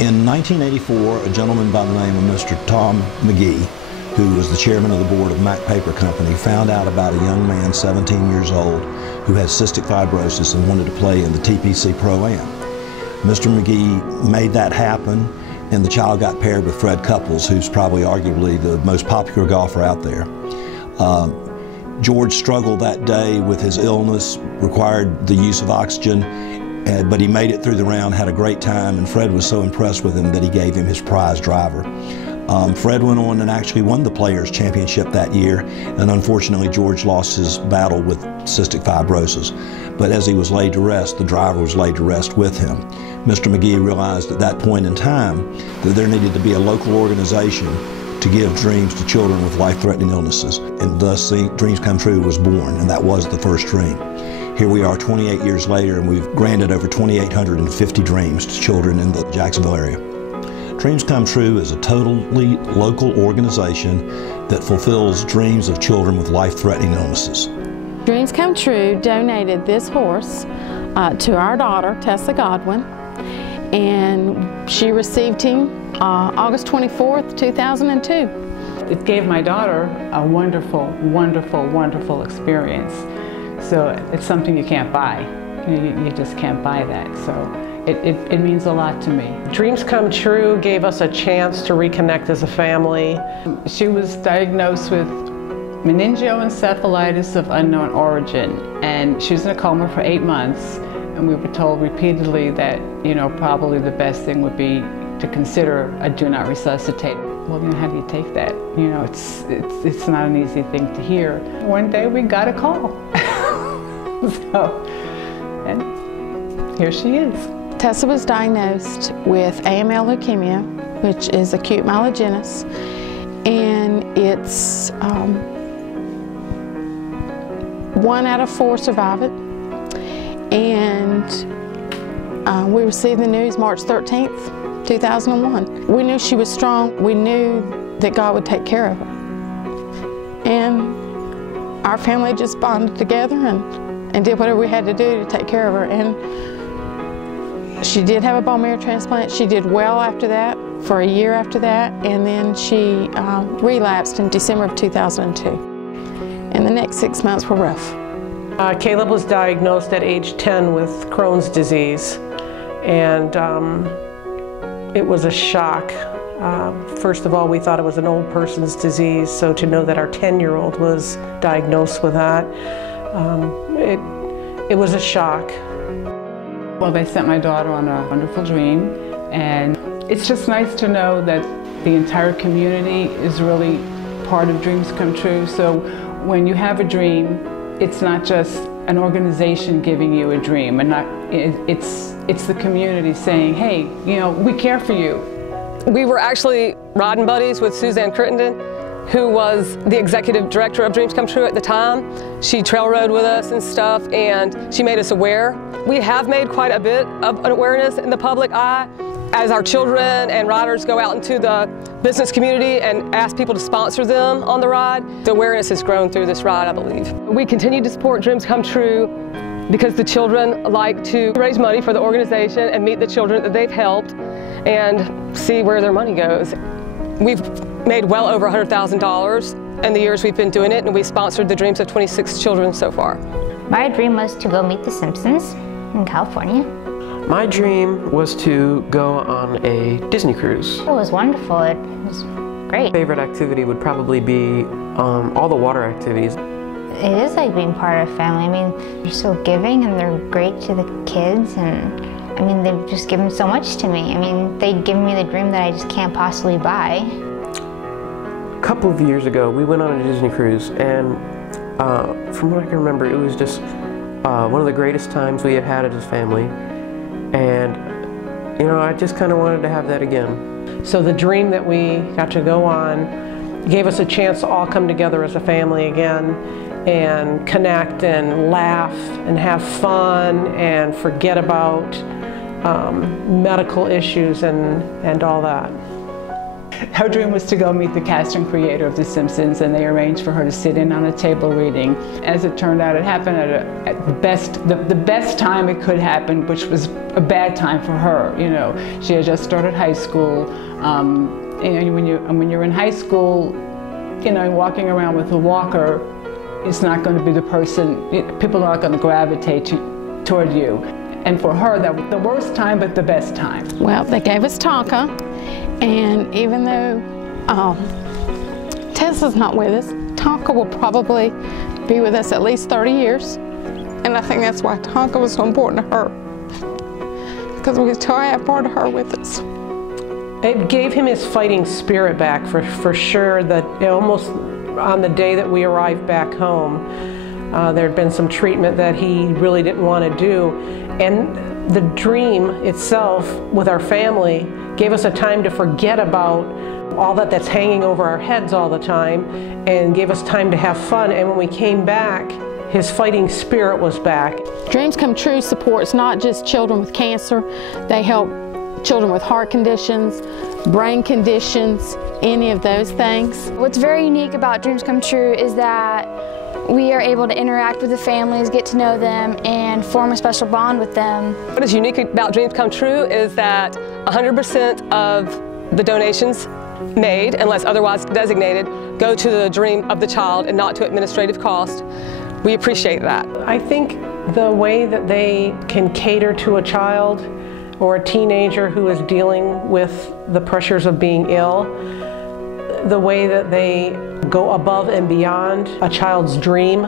In 1984, a gentleman by the name of Mr. Tom McGee, who was the chairman of the board of Mac Paper Company, found out about a young man, 17 years old, who had cystic fibrosis and wanted to play in the TPC Pro-Am. Mr. McGee made that happen, and the child got paired with Fred Couples, who's probably arguably the most popular golfer out there. George struggled that day with his illness, required the use of oxygen, but he made it through the round, had a great time, and Fred was so impressed with him that he gave him his prize driver. Fred went on and actually won the Players' Championship that year, and unfortunately George lost his battle with cystic fibrosis. But as he was laid to rest, the driver was laid to rest with him. Mr. McGee realized at that point in time that there needed to be a local organization to give dreams to children with life-threatening illnesses, and thus Dreams Come True was born, and that was the first dream. Here we are 28 years later, and we've granted over 2,850 dreams to children in the Jacksonville area. Dreams Come True is a totally local organization that fulfills dreams of children with life-threatening illnesses. Dreams Come True donated this horse to our daughter, Tessa Godwin, and she received him August 24th, 2002. It gave my daughter a wonderful, wonderful, wonderful experience. So it's something you can't buy. You just can't buy that. So it means a lot to me. Dreams Come True gave us a chance to reconnect as a family. She was diagnosed with meningoencephalitis of unknown origin, and she was in a coma for 8 months. And we were told repeatedly that, probably the best thing would be to consider a do not resuscitate. Well, how do you take that? It's not an easy thing to hear. One day we got a call. And here she is. Tessa was diagnosed with AML leukemia, which is acute myelogenous, and it's 1 out of 4 survive it. And we received the news March 13th, 2001. We knew she was strong. We knew that God would take care of her. And our family just bonded together and did whatever we had to do to take care of her. And she did have a bone marrow transplant. She did well after that, for a year after that, and then she relapsed in December of 2002. And the next 6 months were rough. Caleb was diagnosed at age 10 with Crohn's disease, and it was a shock. First of all, we thought it was an old person's disease, so to know that our 10-year-old was diagnosed with that, it was a shock. Well, they sent my daughter on a wonderful dream, and it's just nice to know that the entire community is really part of Dreams Come True. So when you have a dream, it's not just an organization giving you a dream, and it's the community saying, hey, we care for you. We were actually riding buddies with Suzanne Crittenden, who was the executive director of Dreams Come True at the time. She trail rode with us and stuff, and she made us aware. We have made quite a bit of an awareness in the public eye. As our children and riders go out into the business community and ask people to sponsor them on the ride, the awareness has grown through this ride, I believe. We continue to support Dreams Come True because the children like to raise money for the organization and meet the children that they've helped and see where their money goes. We've made well over $100,000 in the years we've been doing it, and we've sponsored the dreams of 26 children so far. My dream was to go meet the Simpsons in California. My dream was to go on a Disney cruise. It was wonderful. It was great. My favorite activity would probably be all the water activities. It is like being part of family. I mean, they're so giving and they're great to the kids, and I mean, they've just given so much to me. I mean, they've given me the dream that I just can't possibly buy. A couple of years ago, we went on a Disney cruise, and from what I can remember, it was just one of the greatest times we have had as a family. And, I just kind of wanted to have that again. So the dream that we got to go on gave us a chance to all come together as a family again and connect and laugh and have fun and forget about medical issues and all that. Her dream was to go meet the cast and creator of The Simpsons, and they arranged for her to sit in on a table reading. As it turned out, it happened at the best time it could happen, which was a bad time for her. You know, she had just started high school. And when you're in high school, you know, walking around with a walker, it's not going to be the person. People are not going to gravitate toward you. And for her, that was the worst time, but the best time. Well, they gave us Tonka, and even though Tessa's not with us, Tonka will probably be with us at least 30 years. And I think that's why Tonka was so important to her, because we still have part of her with us. It gave him his fighting spirit back for sure. That almost on the day that we arrived back home, there had been some treatment that he really didn't want to do. And the dream itself with our family gave us a time to forget about all that's hanging over our heads all the time, and gave us time to have fun. And when we came back, his fighting spirit was back. Dreams Come True supports not just children with cancer. They help children with heart conditions, brain conditions, any of those things. What's very unique about Dreams Come True is that we are able to interact with the families, get to know them, and form a special bond with them. What is unique about Dreams Come True is that 100% of the donations made, unless otherwise designated, go to the dream of the child and not to administrative cost. We appreciate that. I think the way that they can cater to a child or a teenager who is dealing with the pressures of being ill, the way that they go above and beyond a child's dream,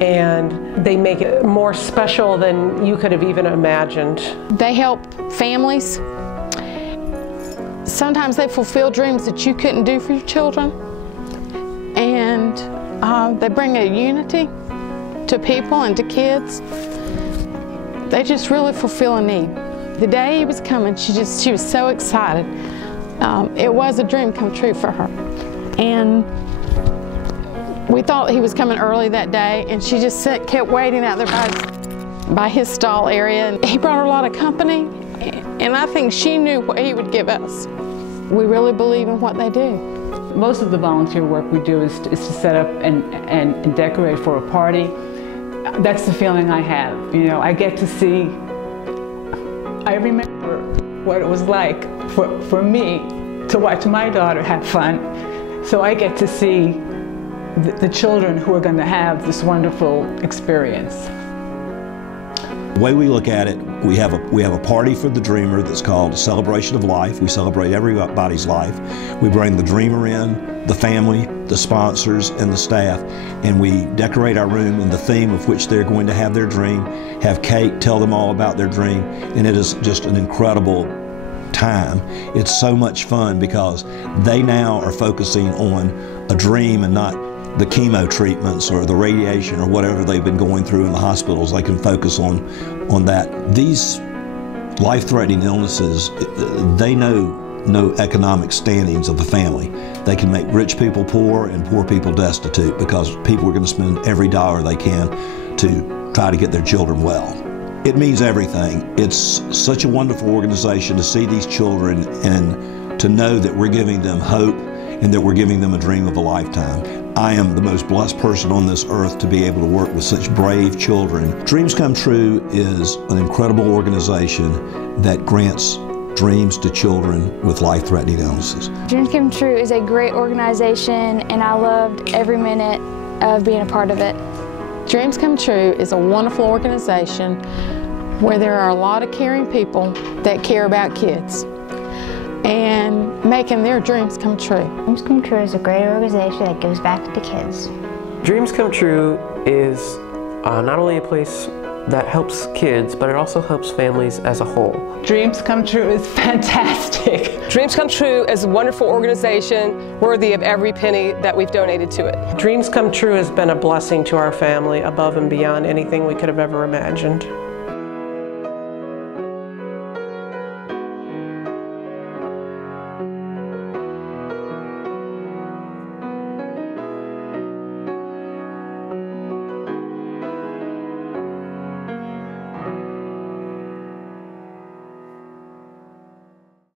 and they make it more special than you could have even imagined. They help families. Sometimes they fulfill dreams that you couldn't do for your children, and they bring a unity to people and to kids. They just really fulfill a need. The day he was coming, she was so excited. It was a dream come true for her. And we thought he was coming early that day, and she just kept waiting out there by his stall area. And he brought her a lot of company, and I think she knew what he would give us. We really believe in what they do. Most of the volunteer work we do is to set up and decorate for a party. That's the feeling I have. You know, I get to see, I remember what it was like for me to watch my daughter have fun. So I get to see the children who are going to have this wonderful experience. The way we look at it, we have a party for the dreamer that's called a celebration of life. We celebrate everybody's life. We bring the dreamer in, the family, the sponsors, and the staff, and we decorate our room in the theme of which they're going to have their dream, have cake, tell them all about their dream, and it is just an incredible time. It's so much fun because they now are focusing on a dream and not the chemo treatments or the radiation or whatever they've been going through in the hospitals. They can focus on that. These life-threatening illnesses, they know no economic standings of the family. They can make rich people poor and poor people destitute because people are going to spend every dollar they can to try to get their children well. It means everything. It's such a wonderful organization to see these children and to know that we're giving them hope and that we're giving them a dream of a lifetime. I am the most blessed person on this earth to be able to work with such brave children. Dreams Come True is an incredible organization that grants dreams to children with life-threatening illnesses. Dreams Come True is a great organization, and I loved every minute of being a part of it. Dreams Come True is a wonderful organization where there are a lot of caring people that care about kids and making their dreams come true. Dreams Come True is a great organization that gives back to the kids. Dreams Come True is not only a place that helps kids, but it also helps families as a whole. Dreams Come True is fantastic. Dreams Come True is a wonderful organization worthy of every penny that we've donated to it. Dreams Come True has been a blessing to our family above and beyond anything we could have ever imagined.